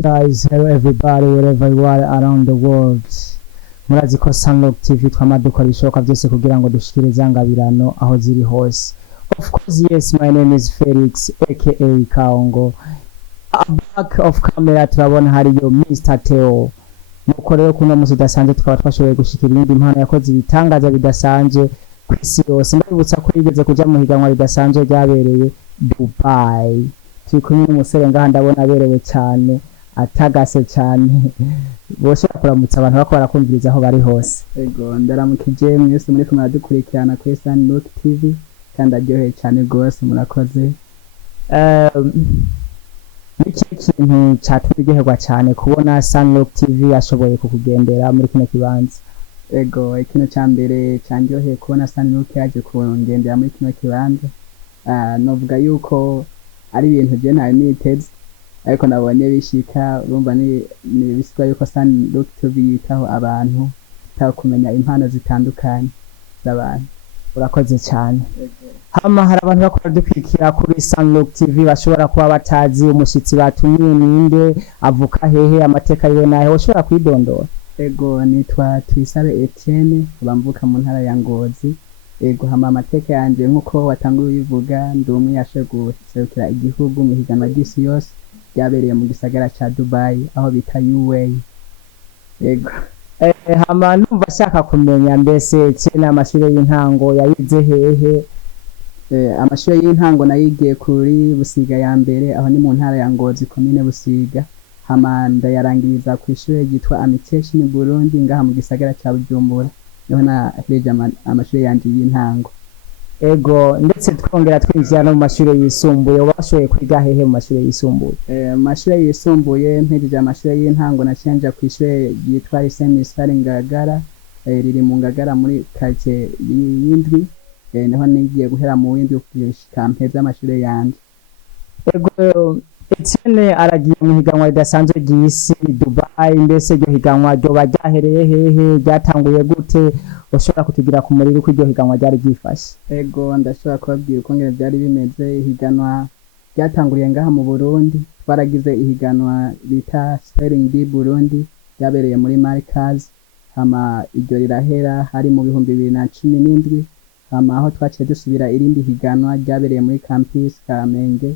Guys, hello everybody, wherever you are around the world. Murazi ko Sunlook TV twamadukora ibishoboka byose kugira ngo dushikire zangabirano aho ziri hose. Of course, yes, my name is Felix aka Kaongo. Back of camera turabona hariyo Mr. Theo. Nuko rero kuno musi dasanzwe tukaba twashoboye gushikira ibindi impano yakoze ibitangaza bidasanzwe kwisi yose. Ndabibutsa ko yigeze kuja mu higanwa ridasanzwe ryabereye Dubai. Turi kumwe n'umusore ngaha ndabona aberewe cyane atagase cyane bose kuramutsa abantu bako barakumviriza aho bari hose. Ego ndaramukije mwese muri kumwe dukurikirana kuri Sunlook TV kandi aryoheye cyane gose murakoze. Iki kintu cyatwigeherwa cyane kubona Sunlook TV yashoboye kukugendera muri kino kibanza. Ego ikintu cyambere cyanjoheye kubona Sunlook yaje kungendera muri kino kibanza. Novuga yuko ari ibintu je nta niteze ariko nabonye bishika urumva ni biswa yuko Sunlook TV yitaho abantu kumenya impano zitandukanye z'abantu. Urakoze cyane. Hama hari abantu bakora dukwikira kuri Sunlook TV bashobora kuba batazi umushitsi batumiye ninde avuka hehe amateka yiwe nahe ushobora kwidondora. Ego nitwa Twisabe Etienne bamvuka mu ntara ya Ngozi. Ego hama amateka yanje nkuko watanguye ubivuga ndumwe yashoboye guserukira igihugu mu higanwa ry'isi yose ryabereye mu gisagara ca Dubai aho bita UAE. Ego hama numva shaka kumenya mbese cyena amashuri y'intango yayize hehe. Amashuri y'intango nayigiye kuri Busiga ya mbere aho ni mu ntara ya Ngozi komine Busiga. Hama ndayarangiriza ku ishuri ryitwa Imitation Burundi ngaha mu gisagara ca Bujumbura niho nahereje amashuri yanje y'intango. Ego ndetse twongera twinjira no mu mashuri yisumbuye washoboye kwiga hehe mu mashuri yisumbuye. Mashuri yisumbuye mpereje amashuri y'intango nacenja ku ishuri ryitwa Lycée Ngagara riri mu Ngagara muri quartier y'indwi. Niho nigiye guhera mu windi ukishika mpeza amashuri yanje. Ego Etienne aragiye mu higanwa ridasanzwe ry'isi Dubai mbese ryo higanwa ryo bajyahereye hehe ryatanguye gute ushobora kutugira ku muriro ko iryo higanwa ryari ryifashe. Ego ndashobora kubabwira uko ngene byari bimeze. Higanwa ryatanguriye ngaha mu Burundi twaragize ihiganwa bita Spelling Bee Burundi ryabereye muri Markaz. Hama iryo rirahera hari mu 2017. Hama aho twaciye dusubira irindi higanwa ryabereye muri Campus Kamenge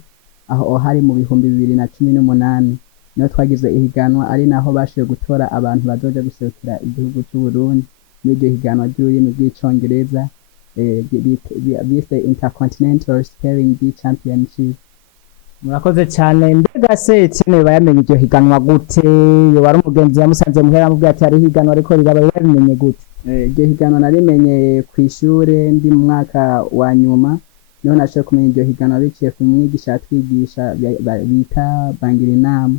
aho hari mu 2018 niho twagize ihiganwa ari naho bashiye gutora abantu bazoja guserukira igihugu cy'u Burundi n'iryo higanwa ry'ururimi rw'icongereza bise Intercontinental Spelling Bee Championship. Murakoze cyane. Mbega se Etienne bayamenye iryo higanwa gute? Yo wari umugenzi yamusanze muhera mubwira ati ari higanwa ariko riraba yabimenye gute? Iryo higanwa narimenye ku ishure ndi mu mwaka wa nyuma niho nashoboye kumenya iryo higanwa biciye ku mwigisha atwigisha bita Bangirinama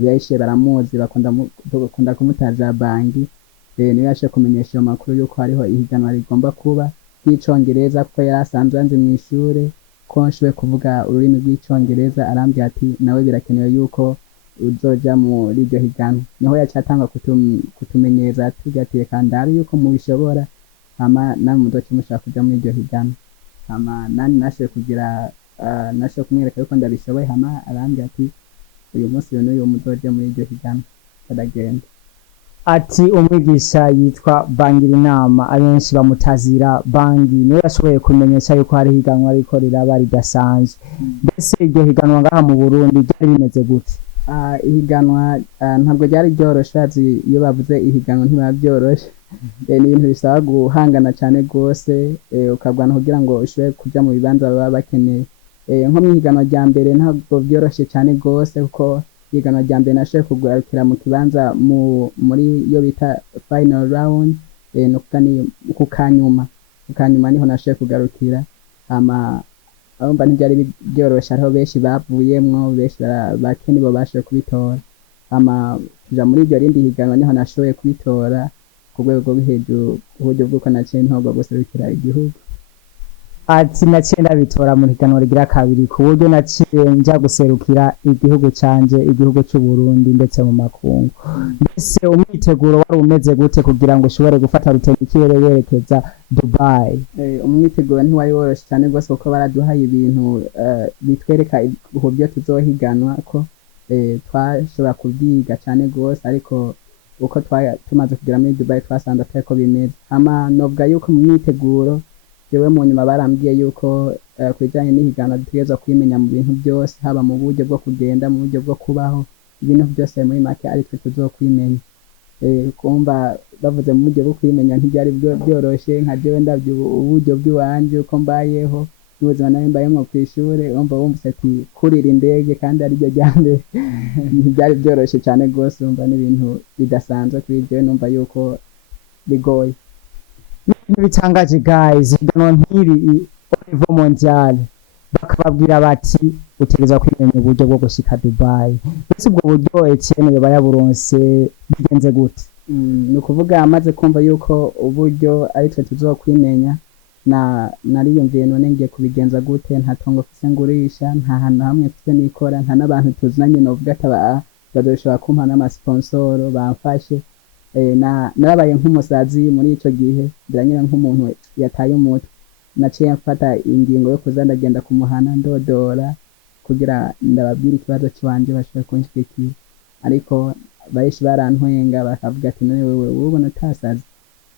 yayishe baramuzi bakunda kumutaja Bangi. Niyo yashoboye kumenyesha ayo makuru yuko hariho ihiganwa rigomba kuba ry'icongereza kuko yari asanzwe anzi mu ishure ko nshoboye kuvuga ururimi rw'icongereza arambwira ati nawe birakenewe yuko uzoja muri iryo higanwa. Niho yacatanga kutumenyereza atugira ati reka ndabe yuko mubishobora hama namwe muzoce mushaka kuja muri iryo higanwa. Hama nani nashoboye kugira nashoboye kumwereka yuko ndabishoboye hama arambwira ati uyu munsi n'uyu muzoje muri iryo higanwa badagenda. Ati umwigisha yitwa Bangirinama abenshi bamutazira Bangi niwe yashoboye kumenyesha yuko hari higanwa ariko riraba ridasanzwe. Mbese iryo higanwa ngaha mu Burundi ryari rimeze gute? Ihiganwa ntabwo ryari ryoroshe. Iyo bavuze ihiganwa ntibabyoroshe. Ni ibintu bisaba guhangana cyane gose ukabwana kugira ngo ushobore kuja mu bibanza baba bakeneye. Nko mu higanwa rya mbere ntabwo byoroshe cyane gose kuko ihiganwa rya mbere nashoboye kugarukira mu kibanza muri yo bita final round nokani kukanyuma niho nashoboye kugarukira. Hama abumva ntibyari byoroshe ariho benshi bavuyemwo benshi bakeni bo bashoboye kubitora. Hama kuja muri iryo rindi higanwa niho nashoboye kubitora ku rwego rwo hejuru uburyo bw'uko naciye ntogo guserukira igihugu. Ati naciye ndabitora mu higanwa rigira kabiri ku buryo naciye nja guserukira igihugu canje igihugu cy'u Burundi ndetse mu makungu. Mbese umwiteguro wari umeze gute kugira ngo ushobore gufata rutemikire yerekeza Dubai? Umwiteguro ntiwari woroshe cyane gose kuko baraduhaye ibintu bitwereka uburyo tuzohiganwa ko twashobora kubyiga cyane gose ariko uko tumaze kugera muri Dubai twasanze atariko bimeze. Hama novuga yuko mu myiteguro jewe mu nyuma barambwiye yuko kwijanye n'ihiganwa dutegerezwa kwimenya mu bintu byose, haba mu buryo bwo kugenda, mu buryo bwo kubaho, ibintu byose muri make aritwe tuzokwimenya. Kumva bavuze mu buryo bwo kwimenya ntibyari byoroshe, nka jewe ndavye uburyo bw'iwanje uko mbayeho n'ubuzima nari mbayemwo kw'ishure, urumva wumvise ati kurira indege kandi ariryo rya mbere ntibyari byoroshe cane gose, urumva n'ibintu bidasanzwe kuri jewe, numva yuko bigoye. Bitangaje guys, higanwa nk'iri au niveau mondial bakababwira bati utegerezwa kwimenya uburyo bwo gushika Dubai. Ese ubwo buryo Etienne yoba yaburonse bigenze gute? Ni ukuvuga amaze kumva yuko uburyo aritwe tuzokwimenya, nariyumviye none ngiye kubigenza gute, nta tongo mfise ngurisha, nta hantu hamwe mfise nikora, nta n'abantu tuzinanye novuga ati bazoshobora kumpa n'amasponsoro bamfashe. Narabaye nk'umusazi muri ico gihe, biranyira nk'umuntu yataye umutwe. Naciye mfata ingingo yo kuza ndagenda kumuhana ndodora kugira ndababwira ikibazo ciwanje bashobore kunshigikira, ariko benshi barantwenga bakavuga ati none wewe ubona utasaze,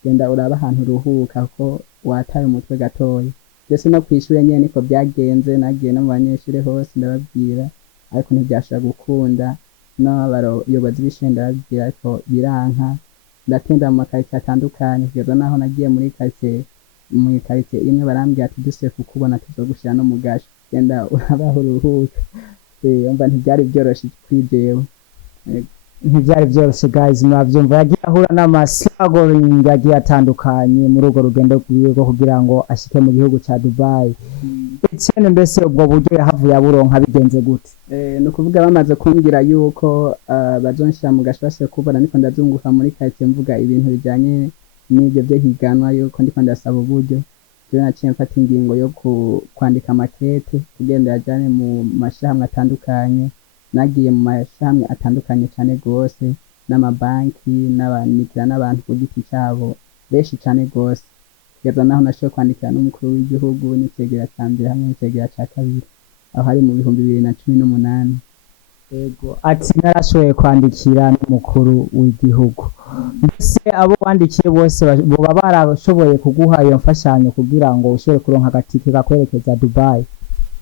genda uraba ahantu uruhuka ko wataye umutwe gatoya. Byose no kw'ishure nyene niko byagenze, nagiye no mu banyeshure hose ndababwira ariko ntibyashobora gukunda, n'abayobozi b'ishure ndababwira ariko biranka. Ndatenda mu makaritiye atandukanye kugeza naho nagiye muri karitiye imwe barambwira ati dusuye kukubona tuzogushira no mu gasho, genda urabaho uruhuka. Umva ntibyari byoroshe kuri jewe. Ntibyari byoroshe guys, mwavyumva yagiye ahura n'amasagoring yagiye atandukanye muri urwo rugendo rwiwe kugira ngo ashike mu gihugu ca Dubai. Etienne, mbese ubwo buryo yahavuye aburonka bigenze gute? Ni ukuvuga bamaze kumbwira yuko bazonshira mu gasho basuye kubona, niko ndazunguka muri quartier mvuga ibintu bijanye n'ivyo vyo higanwa, yuko ndiko ndasaba uburyo. Jewe naciye mfata ingingo yo kwandika makete kugenda yajane mu mashirahamwe atandukanye. Nagiye mu mashirahamwe atandukanye cane gose, n'amabanki n'abanikira n'abantu ku giti cabo benshi cane gose, kugeza naho nashoboye kwandikira n'umukuru w'igihugu n'icegera ca mbere hamwe n'icegera ca kabiri, aho hari mu 2018. Ego ati narashoboye kwandikira n'umukuru w'igihugu. Mbese abo wandikiye bose boba barashoboye kuguha iyo mfashanyo kugira ngo ushobore kuronka agatike kakwerekeza Dubai?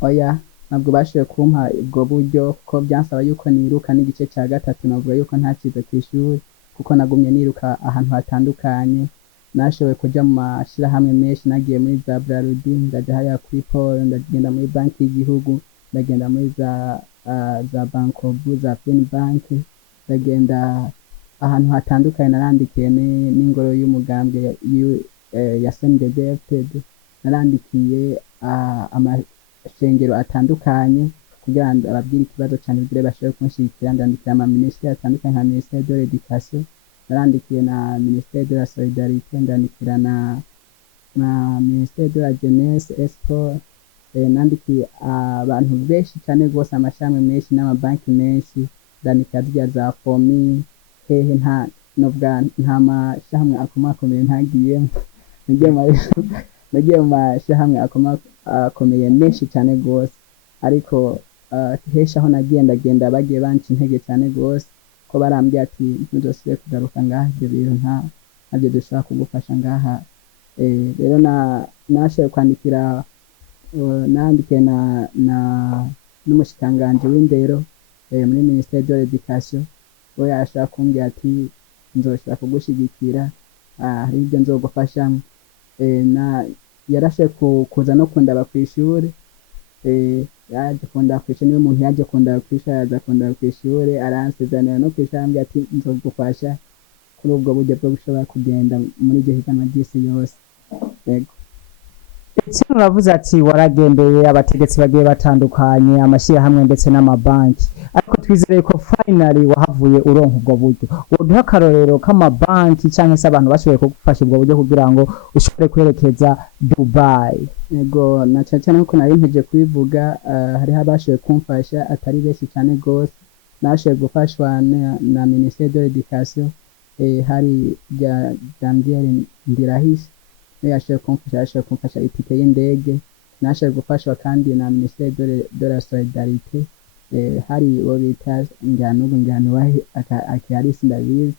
Oya, ntabwo bashoboye kumpa ubwo buryo kuko byansaba yuko niruka n'igice ca gatatu. Navuga yuko ntacize kw'ishuri kuko nagumye niruka ahantu hatandukanye. Nashoboye kuja mu mashirahamwe menshi, nagiye muri za BWINSHI, ndaja hariya kuri Paul, ndagenda muri banki y'igihugu, ndagenda muri za bankobu, za Fini banki, ndagenda ahantu hatandukanye. Narandikiye n'ingoro y'umugambwe ya CNDD-FDD, narandikiye amashengero atandukanye kugira ngo ababwire ikibazo cyane bigire bashobore kunshigikira. Ndandikira ama ministère atandukanye nka ministère de l'éducation, narandikiye na ministère de la solidarité, ndandikira na ministère de la jeunesse et sport. Nandikiye abantu benshi cyane gose, amashami menshi n'amabanki menshi, ndandikira zirya za fomi hehe, nta mashyirahamwe akomakomeye ntagiyemo. Nagiye mu mashyirahamwe akomeye menshi cyane gose, ariko henshi aho nagiye ndagenda bagiye banca intege cyane gose, ko barambwiye ati ntuzosubire kugaruka ngaha, ibyo bintu ntabyo dushobora kugufasha ngaha. Rero nashoboye kwandikira, nandikiye n'umushikiranganji w'indero muri ministère de l'éducation, we yashaka kumbwira ati nzoshobora kugushigikira, hari ibyo nzogufasha. Yarashoboye kuza no kundaba kw'ishure, yaje kundaba kw'ishure, niwe muntu yaje kundaba kw'ishure, yaza kundaba kw'ishure aransezanira no kw'ishure, arambwira ati nzogufasha kuri ubwo buryo bwo gushobora kugenda muri iryo higanwa ry'isi yose. Yego. Etienne, uravuze ati waragendeye abategetsi bagiye batandukanye, amashyirahamwe ndetse n'amabanki, ariko twizere ko finally wahavuye uronka ubwo buryo. Woduha akarorero k'amabanki cyangwa se abantu bashoboye kugufasha ubwo buryo kugira ngo ushobore kwerekeza Dubai? Yego, na cyane nkuko nari mpeje kubivuga, hariho abashoboye kumfasha atari benshi cyane gose. Nashoboye gufashwa na ministère de l'éducation, hari Janvier Ndirahisi yashoboye kumfasha itike y'indege. Nashoboye gufashwa kandi na ministère de la solidarité, hari uwo bita NUBUNDI akihari sindabizi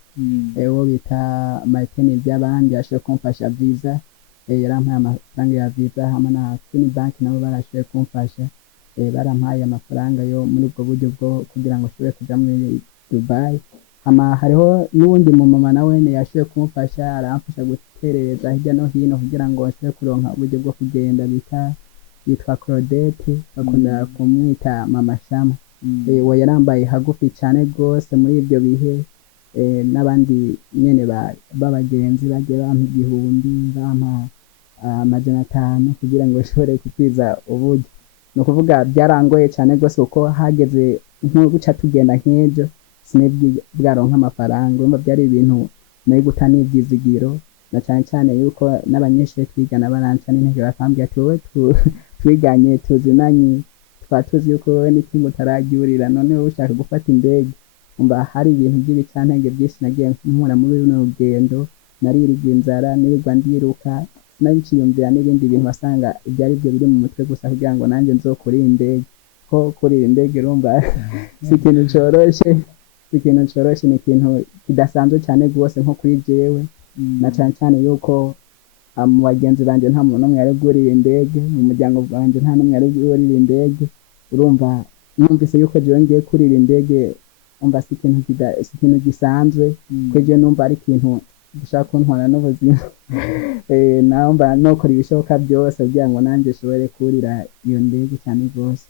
uwo bita Martin by'abandi yashoboye kumfasha visa yarampaye amafaranga ya visa hamwe na Bank nabo barashoboye kumfasha barampaye amafaranga yo muri ubwo buryo bwo kugira ngo nshobore kuja muri Dubai. Hariho n'uwundi mu mama nawe yashoboye kumfasha aramfasha guterereza hirya no hino kugira ngo nshobore kuronka uburyo bwo kugenda yitwa Claudette bakunda kumwita mama Shama. We yarambaye hagufi cyane gose muri ibyo bihe n'abandi nyene babagenzi bagiye bampa 1000 bampa 500 kugira ngo nshobore kukwiza uburyo. No kuvuga byarangoye cyane gose uko hageze nko guca tugenda nk'ejo sinebwi bwaronka amafaranga urumva byari ibintu nari guta n'ibyizigiro na cyane cyane yuko n'abanyeshuri twigana baranca n'intege bakambwira ati wowe twiganye tuzinanye twatuzi yuko wowe n'ikingo utaragiurira none wowe ushaka gufata indege umva hari ibintu by'ibicantege byinshi nagiye nkura muri runo rugendo naririgwa inzara nirirwa ndiruka nabiciyumvira n'ibindi bintu basanga ibyari byo biri mu mutwe gusa kugira ngo nanjye nzokuri indege ko kuri indege urumva si ikintu coroshe ni ikintu kidasanzwe cyane rwose nko kuri jewe na cyane cyane yuko mu bagenzi banje nta muntu n'umwe yari bwurira indege mu muryango wanje nta n'umwe yari bwurira indege urumva numvise yuko jewe ngiye kurira indege umva si ikintu gisanzwe kuri jewe numva ari ikintu gishaka kuntwara n'ubuzima naomba nokora ibishoboka byose kugira ngo nanjye nshobore kurira iyo ndege cyane rwose.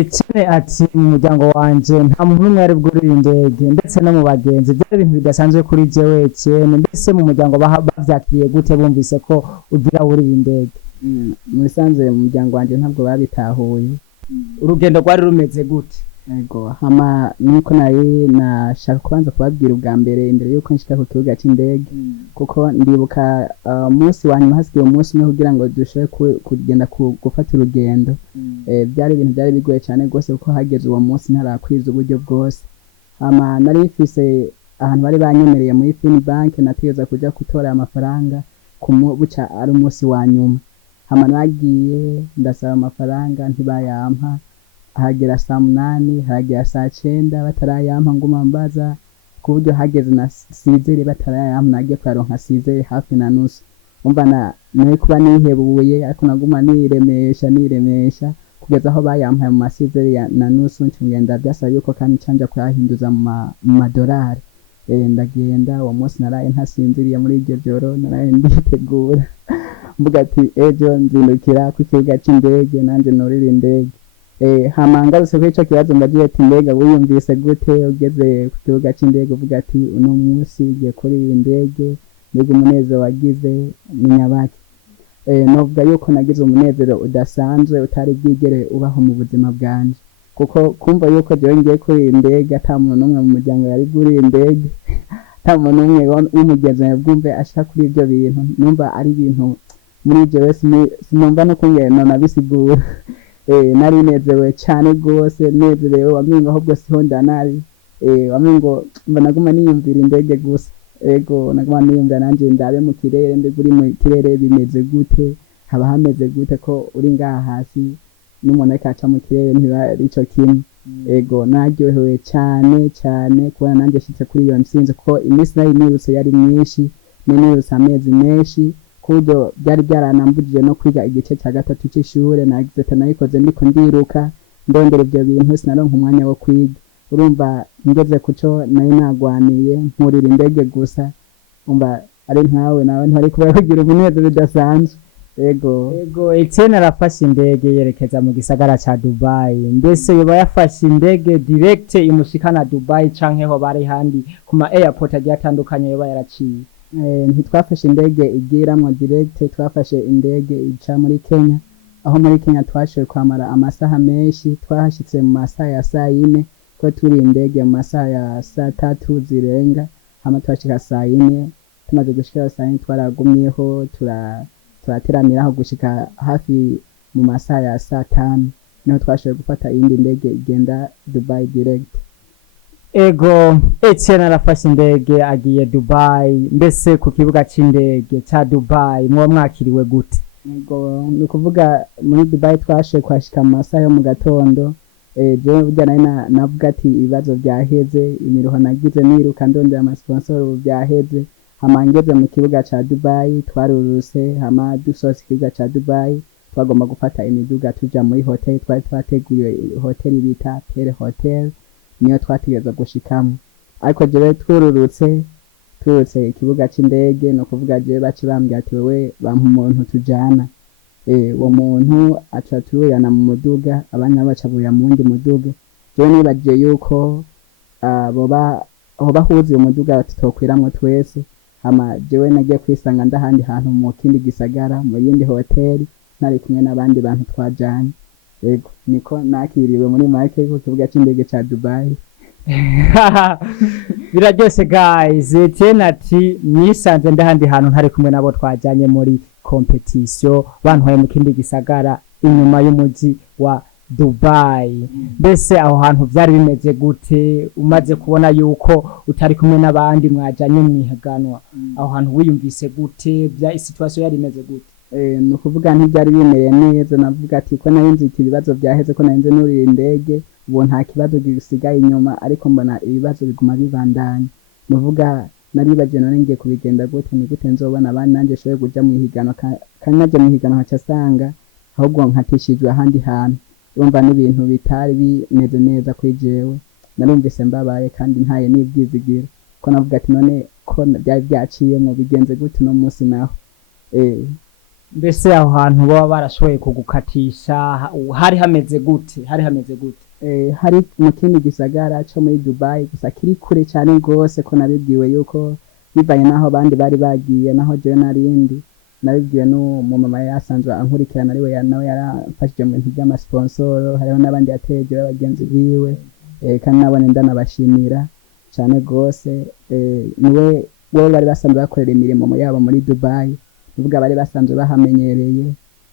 Icene ati mu muryango wanje nta muntu n'umwe yari bwurira indege ndetse no mu bagenzi byari ibintu bidasanzwe kuri jewe cyene mbese mu muryango bavyakiriye gute bumvise ko ugira wurira indege? Musanze mu muryango wanje ntabwo babitahuye. Urugendo rwari rumeze gute? Ego hama nuko nari nashaka kubanza kubabwira ubwa mbere imbere yuko nshika ku kibuga c'indege kuko ndibuka umunsi wa nyuma hasigaye umunsi umwe kugira ngo dushobore kugenda gufata urugendo. Byari ibintu byari bigoye cyane rwose kuko hageze uwo munsi ntarakwiza uburyo bwose. Hama nari mfise ahantu bari banyemereye muri Bank nategeza kuja gutora amafaranga buca ari umunsi wa nyuma. Hama nagiye ndasaba amafaranga ntibayampa hagera saa 8 hagera saa 9 batarayampa nguma mbaza ku buryo hageze na 6 batarayampa nagiye kwaronka 6 hafi na nusu umva nawe kuba nihebuye ariko naguma niremesha kugeza aho bayampaye mu masizeri na nusu ncungenda byasaba yuko kandi canja kuyahinduza mu madolari. Ndagenda uwo munsi naraye ntasinziriye muri iryo joro naraye nditegura mvuga ati ejo nzindukira ku kibuga c'indege nanje norira indege. Hama ngarutse kuri ico kibazo mbagiye ati mbega wiyumvise gute ugeze ku kibuga c'indege uvuga ati uno munsi ngiye kurira indege mbega umunezero wagize ni nyabaki? Novuga yuko nagize umunezero udasanzwe utari bwigere ubaho mu buzima bwanje kuko kumva yuko jewe ngiye kurira indege ata muntu n'umwe mu muryango yari kurira indege ata muntu n'umwe w'umugenzi yabwumve ashaka kuri ibyo bintu numva ari ibintu muri jewe sinumva no kungena nabisigura. Nari nezerewe cyane rwose nezerewe wamengo ahubwo siho ndanari wamengo naguma niyumvira indege gusa. Ego naguma niyumvira nanje ndabe mu kirere mbe guri mu kirere bimeze gute haba hameze gute ko uri ngaha hasi n'umuntu akaca mu kirere ntibari ico kimwe. Ego naryohewe cyane kubona nanje shitse kuri iyo ntsinzi ko iminsi nari nirutse yari myinshi nirutse amezi menshi kudo byari byaranambujije no kwiga igice cya gatatu cy'ishure nagize nayikoze ndiko ndiruka ndondera ibyo bintu sinaronka umwanya wo kwiga. Urumva ngeze kuco nari nagwaniye nkurira indege gusa umva ari nkawe nawe ntari kuba kugira umunezero bidasanzwe. Ego Etienne arafashe indege yerekeza mu gisagara ca Dubai mbese yoba yafashe indege direct imushikana Dubai canke ho bari handi kuma airport agiye atandukanye yoba yaraciye? Ntitwafashe indege igiramwo direct twafashe indege ica muri Kenya aho muri Kenya twashoboye kwamara amasaha menshi twahashitse mu masaha ya saa 4 ko turi indege mu masaha ya saa 3 zirenga hama twashika saa 4 tumaze gushika saa 4 twaragumyeho turateraniraho gushika hafi mu masaha ya saa 5 niho twashoboye gufata iyindi ndege igenda Dubai direct. Ego Etienne arafashe indege agiye Dubai mbese ku kibuga c'indege ca Dubai mwo mwakiriwe gute? Ego nukuvuga muri Dubai twashe kwashika mu masaha yo mu gatondo jewe burya nari navuga ati ibibazo vyaheze, imiruho nagize niruka ndondera amasponsor ubu vyaheze, hama ngeze mu kibuga ca Dubai twaruruse, hama dusohotse ikibuga ca Dubai twagomba gufata imiduga tuja muri hotel, twari twateguye hotel bita Pere Hotel, niyo twategerezwa gushikamo. Ariko jewe turutse ikibuga c'indege, no kuvuga jewe baci bambwira ati wewe bampa umuntu tujana. Uwo muntu aca turuyana mu muduga, abandi baca buya mu wundi muduga. Jewe nibagiye yuko boba huzuye umuduga tutokwiramwo twese, hama jewe nagiye kwisanga ndahandi hantu mu kindi gisagara mu yindi hoteli ntari kumwe n'abandi bantu twajanye. Yego niko nakiriwe muri make ku kibuga c'indege ca Dubai. Biraryose guys, Etienne ati nisanze ndahandi hantu ntari kumwe nabo twajanye muri competition bantwaye mu kindi gisagara inyuma y'umuji wa Dubai. Mbese aho hantu vyari bimeze gute umaze kubona yuko utari kumwe n'abandi mwajanye mu ihiganwa? Aho hantu wiyumvise gute? Bya situation yari imeze gute? No kuvuga ntibyari bimereye neza, navuga ati ko nari nzi ibibazo byaheze, ko nari nzi nuri indege ubu nta kibazo gisigaye inyuma, ariko mbona ibibazo biguma bibandanya. Nuvuga naribaje none ngiye kubigenda gute, ni gute nzobona abandi nanje shoye kuja mu ihiganwa, kandi naje mu ihiganwa cyasanga ahubwo nkatishijwe ahandi hantu. Urumva n'ibintu bitari bimeze neza kuri jewe, narumvise mbabaye kandi ntaye nibyizigira, ko navuga ati none ko byari byaciyemo bigenze gute no munsi naho. Mbese aho hantu baba barashoboye kugukatisha hari hameze gute? Hari mu kindi gisagara cyo muri Dubai, gusa kiri kure cyane gose, ko nabibwiwe yuko bivanye naho bandi bari bagiye, naho jewe narindi nabibwiwe no mu mama yasanzwe ankurikirana, ariwe nawe yarafashije mu bintu by'amasponsor, hariho n'abandi yateje abagenzi biwe, kandi nabone ndanabashimira cyane gose. Niwe bari basanzwe bakorera imirimo yabo muri Dubai, uvuga bari basanzwe bahamenyereye.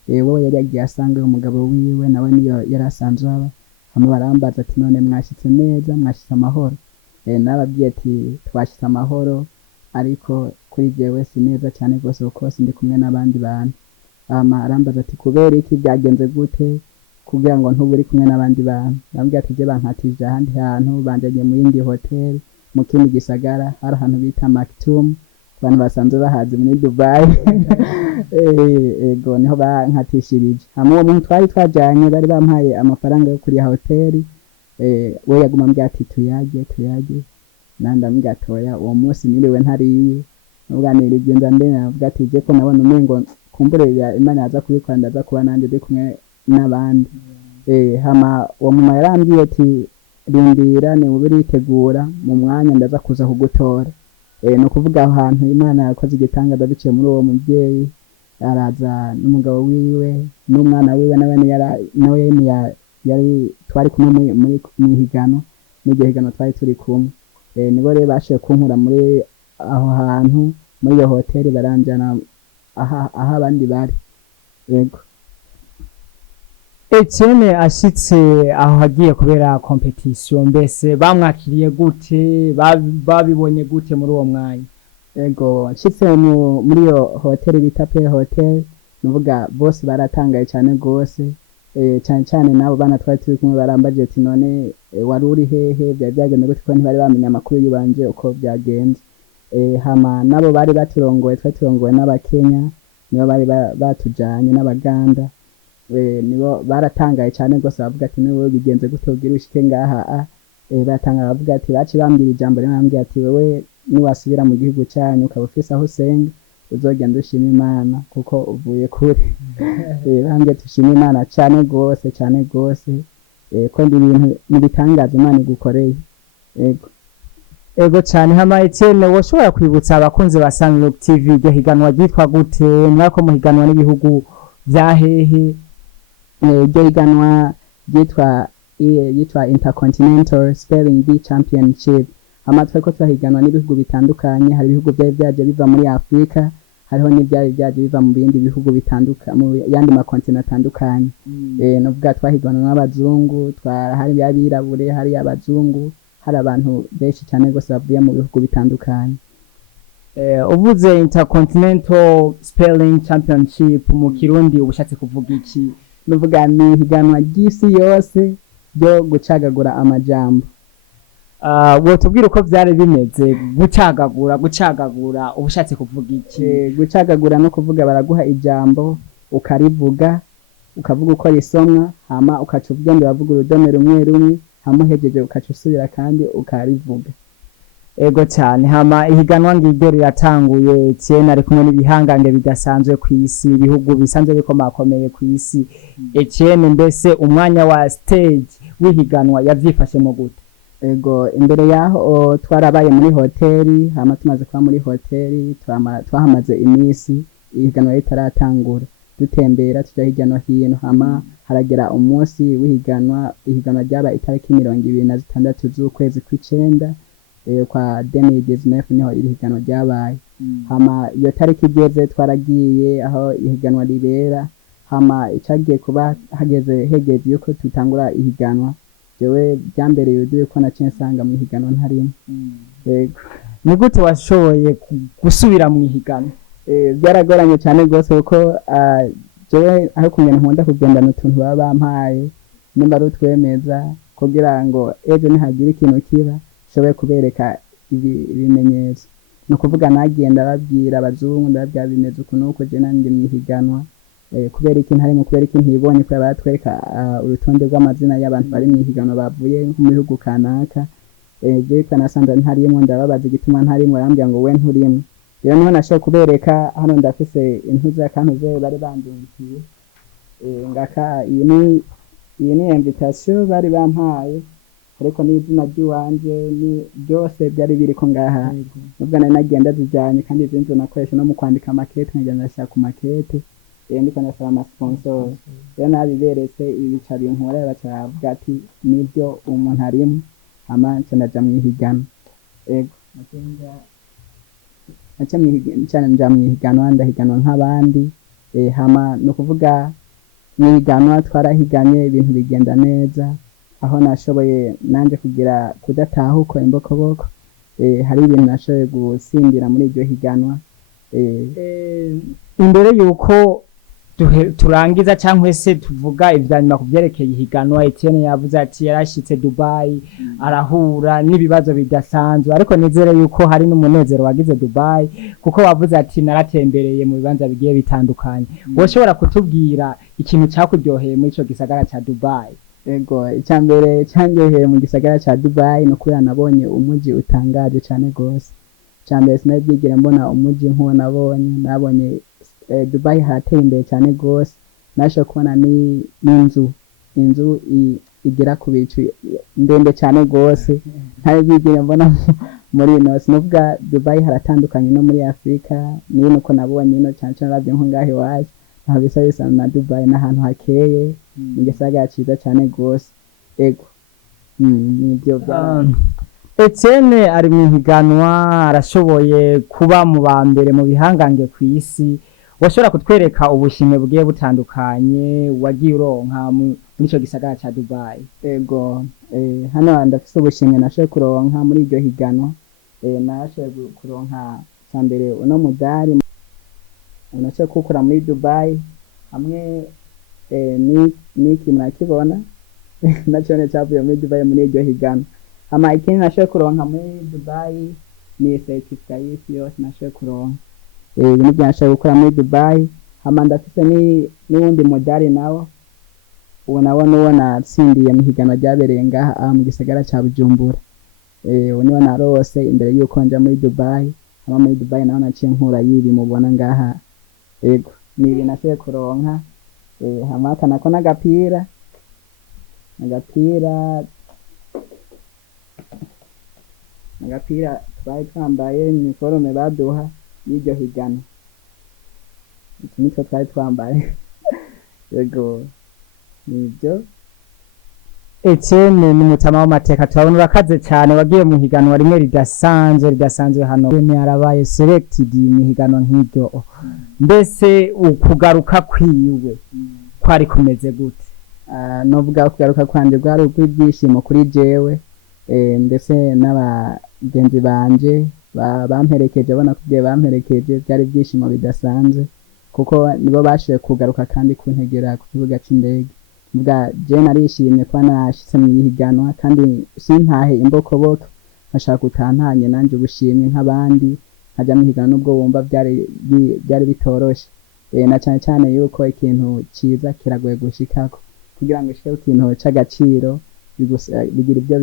Wowe yari yagiye asanga umugabo wiwe nawe niyo yari asanzwe aba, hama barambaza ati none mwashitse neza, mwashitse amahoro? Nababwiye ati twashitse amahoro, ariko kuri jewe si neza cyane gose kuko ndi kumwe n'abandi bantu. Hama arambaza ati kubera iki, byagenze gute kugira ngo ntuburi kumwe n'abandi bantu? Nababwiye ati je bankatije ahandi hantu, banjanye mu yindi hotel mu kindi gisagara, hari ahantu bita Maktoum, abantu basanzwe bahazi muri Dubai. Ego niho bankatishirije. Hama uwo muntu twari twajanye bari bampaye amafaranga yo kuri hoteli, we yaguma ambwira ati tuyage nanda mbwatoya. Uwo munsi niriwe ntariye, nuganirije nzande, navuga ati je ko nabona umengo kumbure Imana yaza kubikora ndaza kuba nanje ndi kumwe n'abandi. Hama uwo mama yarambwiye ati rindira ni ubiritegura mu mwanya ndaza kuza kugutora. No kuvuga aho hantu Imana yakoze igitangaza biciye muri uwo mubyeyi, araza n'umugabo wiwe n'umwana wiwe, nawe yari twari kumwe muri ihiganwa, n'iryo higanwa twari turi kumwe. Nibo rero bashoboye kunkura muri aho hantu muri iyo hoteli, baranjana aha abandi bari. Yego Etienne ashitse aho hagiye kubera competition, mbese bamwakiriye gute? Babibonye gute muri uwo mwanya? Yego nshitse muri iyo hoteli bita Pere Hotel, nuvuga bose baratangaye cyane gose. Cyane nabo bana twari turi kumwe barambaje ati none wari uri hehe, byagenda gute, ko ntibari bamenya amakuru y'ubanje uko byagenze. Hama nabo bari baturongoye, twari turongowe n'Abakenya, nibo bari batujanye n'Abaganda. Nibo baratangaye cyane gose, bavuga ati niwe bigenze gute ugira ushike ngaha? Batangaye bavuga ati baci bambira ijambo rimwe, bambwira ati wewe niwasubira mu gihugu cyanyu ukaba ufise aho usenga, uzogenda ushima Imana kuko uvuye kure. Bambwira tushima Imana cyane gose, ko ndi ibintu nibitangaza Imana igukoreye. Ego cyane. Hama Etienne, woshobora kwibutsa abakunzi ba Sunlook TV iryo higanwa ryitwa gute? Mwako muhiganwa n'ibihugu byahehe? Iryo higanwa yitwa Intercontinental Spelling Bee Championship. Hama tweko twahiganwa n'ibihugu bitandukanye, hari ibihugu byari byaje biva muri Afrika, hariho n'ibyari byaje biva mu bindi bihugu bitandukanye, mu yandi makontinent atandukanye. Nuvuga twahiganwa n'abazungu, hari abirabure, hari abazungu, hari abantu benshi cyane gose bavuye mu bihugu bitandukanye. Uvuze Intercontinental Spelling Championship mu Kirundi ubushatse kuvuga iki? Nuvuga ni higanwa ry'isi yose ryo gucagagura amajambo. wotubwira uko vyari bimeze gucagagura ubushatse kuvuga iki? Gucagagura no kuvuga baraguha ijambo ukarivuga ukavuga uko risomwa hama ukaca ugenda uravuga urudome rumwe rumwe hama uhejeje ukaca usubira kandi ukarivuga. Ego cyane. Hama ihiganwa ngiryo riratanguye, Etienne ari kumwe n'ibihangange bidasanzwe ku isi, ibihugu bisanzwe bikomakomeye ku isi. Etienne, mbese umwanya wa stage w'ihiganwa yavyifashemo gute? Ego, imbere yaho twarabaye muri hoteli, hama tumaze kuba muri hoteli twahamaze imisi ihiganwa ritaratangura, dutembera tuja hirya no hino, hama haragera umunsi w'ihiganwa. Ihiganwa ryaba itariki 26 z'ukwezi kw'icenda kwa 2019 niho ihiganwa ryabaye. Hama iyo tariki igeze twaragiye aho ihiganwa ribera, hama icagiye kuba hegeze yuko tutangura ihiganwa, jewe byambereye yuduye ko naciye nsanga mu ihiganwa ntarimo. Yego. Ni gute washoboye gusubira mu ihiganwa? Byaragoranye cyane gose kuko jewe aho kungena nkunda kugendana utuntu baba bampaye nimba ari utwemeza kugira ngo ejo nihagira ikintu kiba shoboye kubereka ibimenyetso. No kuvuga nagenda babwira abazungu ndababwira bimeze ukuntu uko je nandi mu ihiganwa, kubera iki ntarimo, kubera iki ntibonye, ko batwereka urutonde rw'amazina y'abantu bari mu ihiganwa bavuye mu bihugu kanaka. Je kanasanze ntarimo, ndababaza igituma ntarimo, arambwira ngo we nturimo. Rero niho nashoboye kubereka hano ndafise intuza kantuze bari bandungikiye, ngaka iyi ni invitation bari bampaye, ariko n'izina ry'iwanje ni byose byari biriko ngaha. Nubwo nari nagenda zijanye kandi izinzo nakoresha no mu kwandika amakete, nkagenda ndashaka ku makete, ndiko ndasaba ama sponsor. Rero nabiberetse ibica binkora, bacavuga ati nibyo umuntu arimo, hama ndaja mu ihiganwa. Ego, nja mu ihiganwa, ndahiganwa nk'abandi. Hama no kuvuga mu ihiganwa twarahiganye, ibintu bigenda neza, aho nashoboye nanje kugira kudatahuka imbokoboko. Hari ibintu nashoboye gusindira muri iryo higanwa. Imbere yuko turangiza cyangwa se tuvuga ivyanyuma kuvyerekeye ihiganwa, Etienne yavuze ati yarashitse Dubai arahura n'ibibazo bidasanzwe, ariko nizere yuko hari n'umunezero wagize Dubai, kuko wavuze ati naratembereye mu bibanza bigiye bitandukanye. Woshobora kutubwira ikintu cyakuryoheye muri ico gisagara ca Dubai? Ego, icyambere cyanyoheye mu gisagara ca Dubai no kubera nabonye umuji utangaje cyane gose. Icyambere sinabyigira mbona umuji nkuwo nabonye Dubai hateye imbere cyane gose. Nasho kubona n'inzu igira ku bicu ndende cyane gose, ntabyigira mbona muri ino. Sinuvuga Dubai haratandukanye no muri Afrika, niyo nuko nabonye ino cyane cyane ravye nko ngahe waje, nta bisa na Dubai n'ahantu hakeye, igisagara ciza cyane gose. Ego, nibyo bya Etienne ari mu ihiganwa, arashoboye kuba mu ba mbere mu bihangange ku isi. Washobora kutwereka ubushimwe bugiye butandukanye wagiye uronka muri ico gisagara ca Dubai? Ego, hano ndafise ubushimwe nashoboye kuronka muri iryo higanwa. Nashoboye kuronka cyambere uno mudari nashoboye kukura muri Dubai, hamwe niki murakibona nacone cyavuye muri Dubai muri iryo higanwa. Hama ikindi nashoboye kuronka muri Dubai ni certificate y'isi yose nashoboye kuronka. Ibintu byashoboye gukora muri Dubai. Hama ndafise n'uwundi mudari nawo, uwo nawo natsindiye mu higanwa ryabereye ngaha mu gisagara ca Bujumbura. Uwo niwo narose imbere yuko nja muri Dubai. Hama muri Dubai naho naciye nkura yibi mubona ngaha. Ego, ni ibintu nashoboye kuronka. Hama kanako n'agapira twari twambaye uniforme baduha y'iryo higanwa. Iki nitwo twari twambaye. Ego, nibyo. Etienne ni mutama w'amateka, turabona urakaze cyane, wagiye mu higanwa rimwe ridasanzwe hano. Ni arabaye selected mu higanwa nk'iryo. Mbese ukugaruka kwiwe kwari kumeze gute? Novuga kugaruka kwanje bwari ubw'ibyishimo kuri jewe, ndetse n'abagenzi banje bamperekeje, abona kugiye bamperekeje, byari ibyishimo bidasanzwe kuko nibo bashoboye kugaruka kandi kuntegera ku kibuga c'indege. bwa je narishimye kuba nashitse mu ihiganwa kandi sintahe imbokoboko nkashaka gutantanye nanje ubushimwe nk'abandi nkaja mu ihiganwa nubwo wumva byari bitoroshe na cyane cyane yuko ikintu ciza kiragoye gushikako kugira ngo ushike ku kintu c'agaciro bigira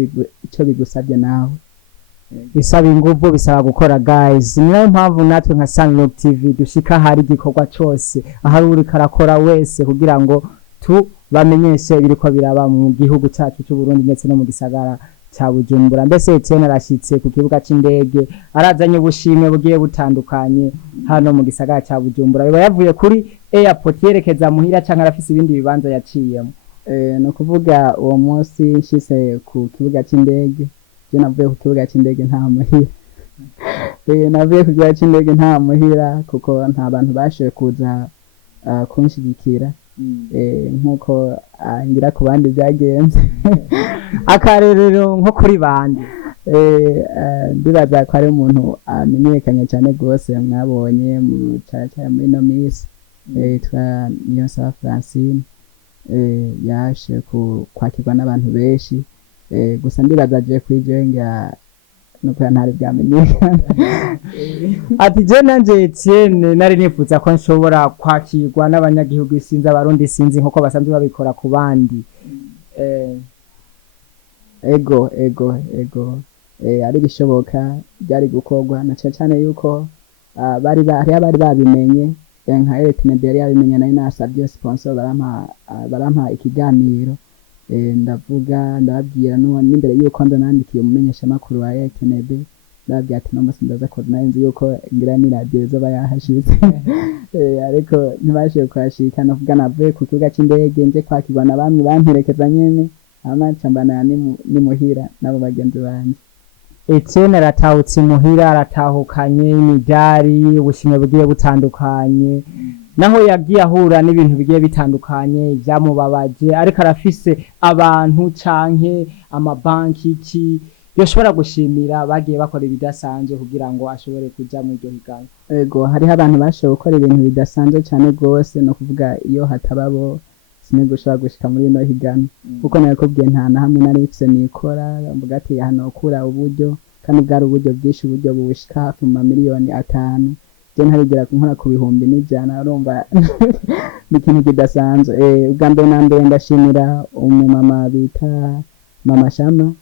ico bigusabye nawe bisaba inguvu bisaba gukora guys niyo mpamvu natwe nka Sunlook TV dushika hari igikorwa cyose ahari uri karakora wese kugira ngo bamenyeshe biriko biraba mu gihugu cyacu cy'u Burundi ndetse no mu gisagara cya Bujumbura. Mbese Etienne arashitse ku kibuga c'indege arazanye ubushimwe bugiye butandukanye hano mu gisagara cya Bujumbura. Biba yavuye kuri airport yerekeza muhira canke arafise ibindi bibanza yaciyemo. No kuvuga uwo munsi nshise ku kibuga c'indege je navuye ku kibuga c'indege nta muhira. Navuye ku kibuga c'indege nta muhira kuko nta bantu bashoboye kuza kunshigikira. Nkuko ngira ku bandi byagenze akarerero nko kuri bandi ndibaza ko ari umuntu amenyekanye cyane gose mwabonye mu cyane muri no miss twa Niyonsaba Francine yashe kwakirwa n'abantu benshi gusa ndibaza je kwijenga nuko ntari byamenyekana ati je nanje Etienne nari nifuza ko nshobora kwakirwa n'abanyagihugu isinzi abarundi sinzi nkuko basanzwe babikora ku bandi ego ari bishoboka byari gukorwa na cyane yuko bari babimenye nka Etienne yari yabimenye nayo nasabye sponsor barampa ikiganiro ndababwira n'imbere yuko ndandikiye umumenyesha makuru wa Etienne ndababwira ati no musi ndaza ko nanzi yuko ngira ni radio zo bayahashitse ariko ntibashe kwashika no kuvuga navuye ku kibuga c'indege nje kwakirwa na bamwe bamperekeza nyene amacambana ni muhira nabo bagenzi banje. Etienne aratahutse muhira aratahukanye imidari ubushimwe bugiye butandukanye naho yagiye ahura n'ibintu bigiye bitandukanye byamubabaje ariko arafise abantu canke amabanki ki yoshobora gushimira bagiye bakora ibidasanzwe kugira ngo ashobore kuja mu iryo higanwa. Ego hariho abantu bashoboye gukora ibintu bidasanzwe cyane gose no kuvuga iyo hatababo sinigushobora gushika muri no higanwa kuko nakubwiye nta na hamwe nari mfise nikora mvuga ati hano ukura uburyo kandi bwari uburyo bwinshi uburyo bushika hafi mu miliyoni 5 je ntarigera kunkora ku bihumbi n'ijana urumva n'ikintu kidasanzwe. Ubwa mbere na mbere ndashimira umumama bita Mama Shama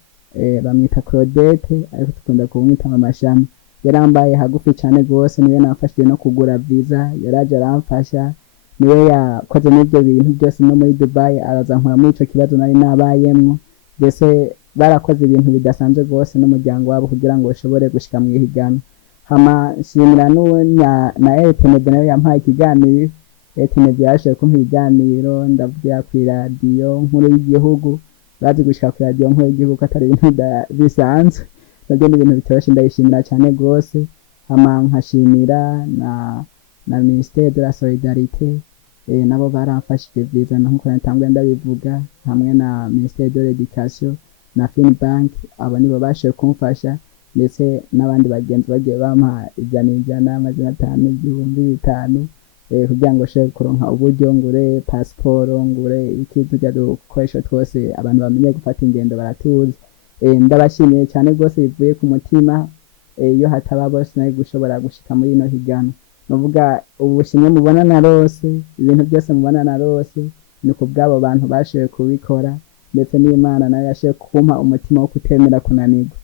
bamwita Claudette ariko tukunda kumwita Mama Shama yarambaye hagufi cyane gose niwe namfashije no kugura visa yaraje aramfasha niwe yakoze n'ibyo bintu byose no muri Dubai araza nkora muri ico kibazo nari nabayemwo mbese barakoze ibintu bidasanzwe gose n'umuryango wabo kugira ngo ushobore gushika mu ihiganwa. Hama shimira na Etienne nawe yampaye ikiganiro Etienne byashe kumpa ikiganiro ndavugira ku radio nkuru y'igihugu bazi gushika ku radio nkuru y'igihugu atari ibintu bisanzwe nabyo ibintu bitoroshe ndayishimira cyane gose. Hama nkashimira na Ministère de la Solidarité nabo baramfashije visa nkuko natangwe ndabivuga hamwe na Ministère de l'Education na Finbank aba nibo bashe kumfasha ndetse n'abandi bagenzi bagiye bampa ijana amajana 5,500 kugira ngo she kuronka uburyo ngure passport ngure ikintu cyo dukoresha twose abantu bamenye gufata ingendo baratuzi. Ndabashimiye cyane gose bivuye ku mutima iyo hataba bose nayo gushobora gushika muri no higanwa novuga ubushimwe mubona narose ibintu byose mubona narose ni ku bwabo bantu bashoboye kubikora ndetse n'Imana nayo yashoboye kumpa umutima wo kutemera kunanirwa.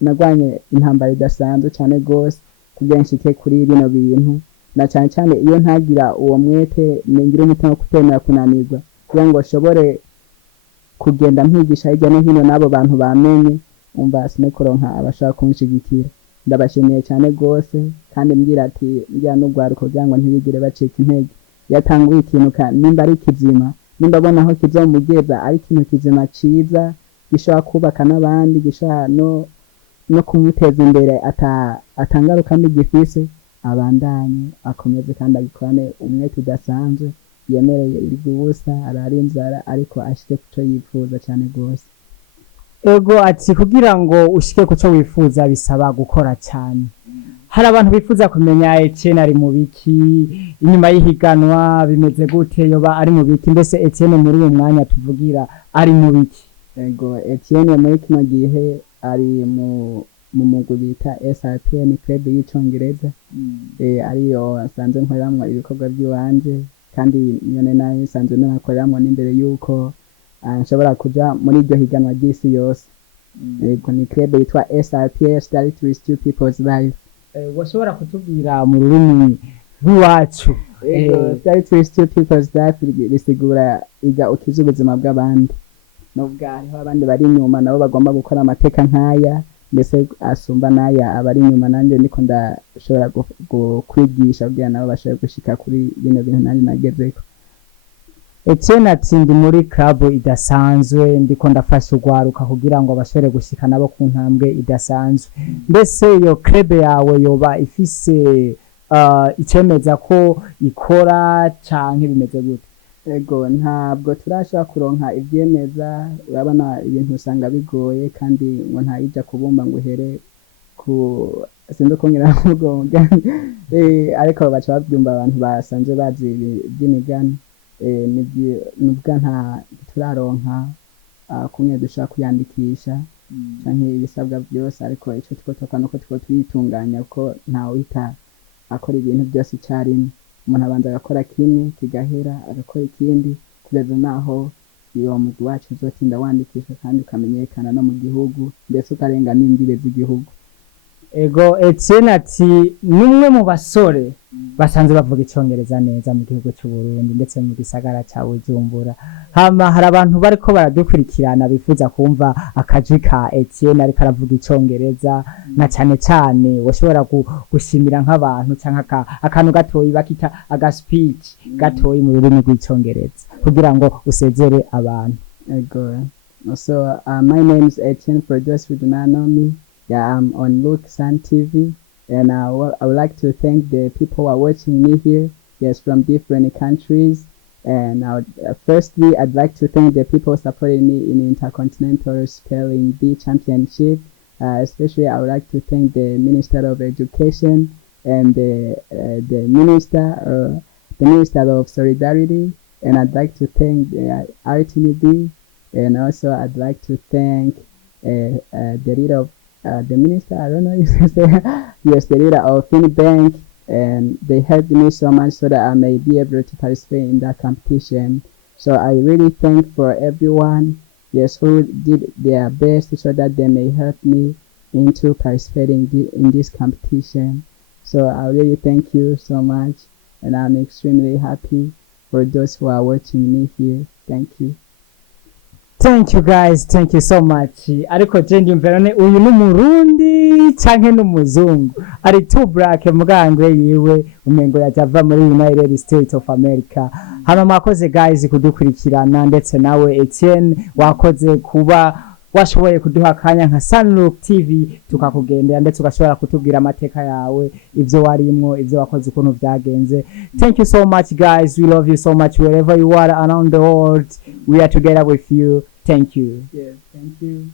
Nagwanye intambara idasanzwe cyane gose kugira nshike kuri bino bintu na cyane cyane iyo ntagira uwo mwete ningira umutima wo kutemera kunanirwa kugira ngo shobore kugenda mpigisha hirya no hino n'abo bantu bamenye umva sinekuronka abashaka kunshigikira. Ndabashimiye cyane gose kandi mbwira ati njya n'ugwaruko kugira ngo ntibigire bacika intege yatanguye ikintu nimba ari kizima nimba bona aho kizomugeza ari ikintu kizima ciza gishobora kubaka n'abandi gishobora no kumuteza imbere atangaruka mbi gifise abandanye akomeze kandi agikorane umwete udasanzwe yemereye ubusa arari inzara ariko ashike kuco yifuza cyane gose. Ego ati kugira ngo ushike kuco wifuza bisaba gukora cyane hari abantu bifuza kumenya Etienne ari mu biki inyuma y'ihiganwa bimeze gute yoba ari mu biki mbese Etienne muri uyu mwanya tuvugira ari mu biki Ego Etienne muri kino gihe ari mu mugwi bita SRPN club y'icongereza ariyo nsanzwe nkoreramwo ibikorwa by'iwanje kandi nyone nayo nsanzwe nakoreramwo n'imbere yuko nshobora kuja muri iryo higanwa ry'isi yose ego ni club yitwa SRPS Study to Restore People's Life washobora kutubwira mu rurimi rw'iwacu Study to Restore People's Life risigura iga ukiza ubuzima bw'abandi nubwo hariho abandi bari inyuma nabo bagomba gukora amateka nk'aya mbese asumba n'aya abari inyuma nanjye ndiko ndashobora kwigisha kugira nabo bashobore gushika kuri bino bintu nanjye nagezeko Etienne ati ndi muri club idasanzwe ndiko ndafasha urwaruka kugira ngo bashobore gushika nabo ku ntambwe idasanzwe mbese iyo club yawe yoba ifise icemeza ko ikora canke bimeze gute ego ntabwo turashaka kuronka ivyemeza urabona ibintu usanga bigoye kandi ngo ntayija kubumba ngo uhere ku sinzi kongera mugonga ariko baca bavyumva abantu basanzwe bazi iby'imigani nubwo nta turaronka kumwe dushaka kuyandikisha canke ibisabwa byose ariko ico twotokana uko twitunganya ko nta wita akora ibintu byose icyarimwe umuntu abanza agakora kimwe kigahera agakora ikindi kugeza naho iyo mugwi wacu uzotinda wandikisha kandi ukamenyekana no mu gihugu ndetse ukarenga n'imbibe z'igihugu ego Etienne ati numwe mu basore basanzwe bavuga icongereza neza mu gihugu cy'u Burundi ndetse mu gisagara cya Bujumbura hama hari abantu bariko baradukurikirana bifuza kumva akaji ka Etienne ariko aravuga icongereza na cyane cyane washobora gushimira nk'abantu cyangwa akantu gatoyi bakita aga speech gatoyi mu rurimi rw'icongereza kugira ngo usezere abantu ego so my name is Etienne for those who do not know me. Yeah, I'm on Look Sun TV, and I would like to thank the people who are watching me here, yes, from different countries. And firstly, I'd like to thank the people supporting me in Intercontinental Spelling Bee Championship. Especially, I would like to thank the Minister of Education and the Minister of Solidarity. And I'd like to thank the RTNB, and also I'd like to thank the leader of the minister, I don't know if you say, yes, the leader of FinBank, and they helped me so much so that I may be able to participate in that competition. So I really thank for everyone, yes, who did their best so that they may help me into participating in this competition. So I really thank you so much, and I'm extremely happy for those who are watching me here. Thank you. Thank you guys, thank you so much. Ariko jendi mverone uyu n'umurundi canke n'umuzungu ari too black mugangwe yiwe umengo yajava muri United States of America. Hano mwakoze guys kudukurikirana ndetse nawe Etienne wakoze kuba washoboye kuduha akanya nka Sunlook TV tukakugendera ndetse ugashobora kutubwira amateka yawe ivyo warimwo ivyo wakoze ukuntu vyagenze. Thank you so much guys, we love you so much wherever you are around the world. We are together with you. Thank you. Yes, thank you.